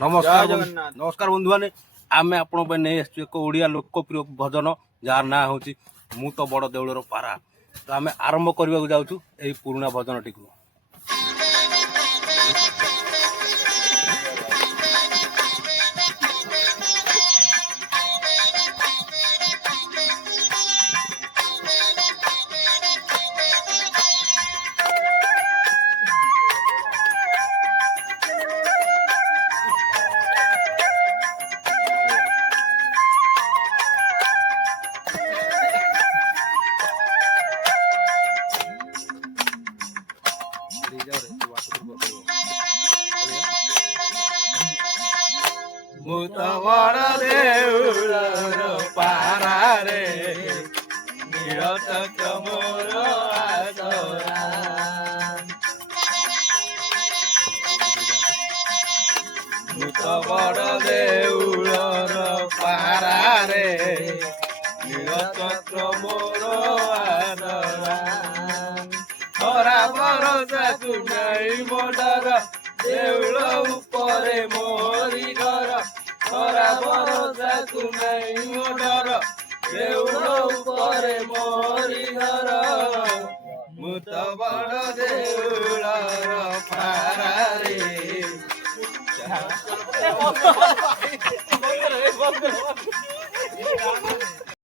नमस्कार नमस्कार बंधु मैंने आम आपण नहीं आसु एक ओडिया लोकप्रिय भजन जार ना हूँ मु तो बड़ देउलर पारा। तो आम आरंभ करने जाऊँ यही पुराणा भजन टी मुतवर देउलर पारा रे निरत मोर आसरा मुतवर देउलर पारा रे निरत मोर आसरा खरा भरोसा तू नहीं मोडर देउल उपरे मोरी घर खरा भरोसा तू नहीं मोडर देउल उपरे मोरी घर मुत बड़ देउलर पारा रे